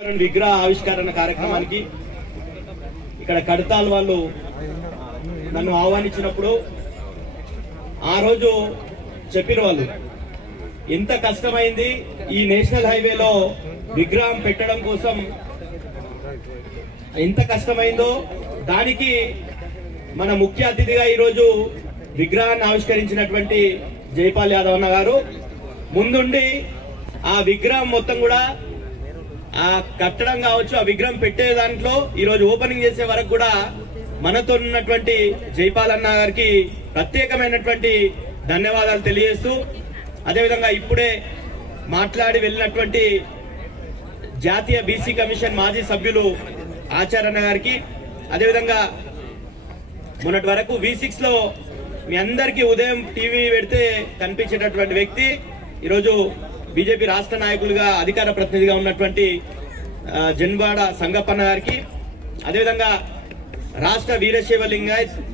విగ్రహ ఆవిష్కరణ కార్యక్రమానికి ఇక్కడ కడతాల్ వాళ్ళు నన్ను ఆహ్వానించినప్పుడు ఆ రోజు చెప్పిన వాళ్ళు ఎంత కష్టమైంది ఈ నేషనల్ హైవేలో విగ్రహం పెట్టడం కోసం, ఎంత కష్టమైందో దానికి మన ముఖ్య అతిథిగా ఈరోజు విగ్రహాన్ని ఆవిష్కరించినటువంటి జైపాల్ యాదవ్ అన్న గారు ముందుండి ఆ విగ్రహం మొత్తం కూడా ఆ కట్టడం కావచ్చు, ఆ విగ్రహం పెట్టే దాంట్లో ఈరోజు ఓపెనింగ్ చేసే వరకు కూడా మనతో ఉన్నటువంటి జైపాల్ అన్న గారికి ప్రత్యేకమైనటువంటి ధన్యవాదాలు తెలియజేస్తూ, అదేవిధంగా ఇప్పుడే మాట్లాడి వెళ్ళినటువంటి జాతీయ బీసీ కమిషన్ మాజీ సభ్యులు ఆచార్య గారికి, అదేవిధంగా మొన్నటి వరకు V6 లో మీ అందరికీ ఉదయం టీవీ పెడితే కనిపించేటటువంటి వ్యక్తి ఈరోజు బీజేపీ రాష్ట్ర నాయకులుగా అధికార ప్రతినిధిగా ఉన్నటువంటి జన్వాడ సంగప్పన్న గారికి, అదేవిధంగా రాష్ట్ర వీరశైవ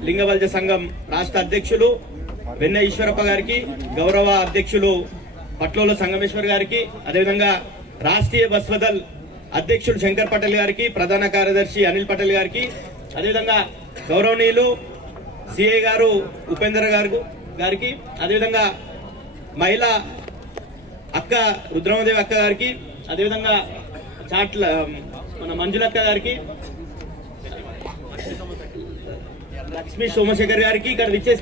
లింగవల్జ సంఘం రాష్ట్ర అధ్యక్షులు వెన్న ఈశ్వరప్ప గారికి, గౌరవ అధ్యక్షులు పట్లోల సంగమేశ్వర్ గారికి, అదేవిధంగా రాష్ట్రీయ బస్వదల్ అధ్యక్షులు శంకర్ పటేల్ గారికి, ప్రధాన కార్యదర్శి అనిల్ పటేల్ గారికి, అదేవిధంగా గౌరవనీయులు సిఐ గారు ఉపేందర్ గారికి, అదేవిధంగా మహిళా అక్క రుద్రమదేవి అక్క గారికి, అదేవిధంగా చాట్ల మన మంజులక్క గారికి, లక్ష్మీ సోమశేఖర్ గారికి, ఇక్కడ విచ్చేసిన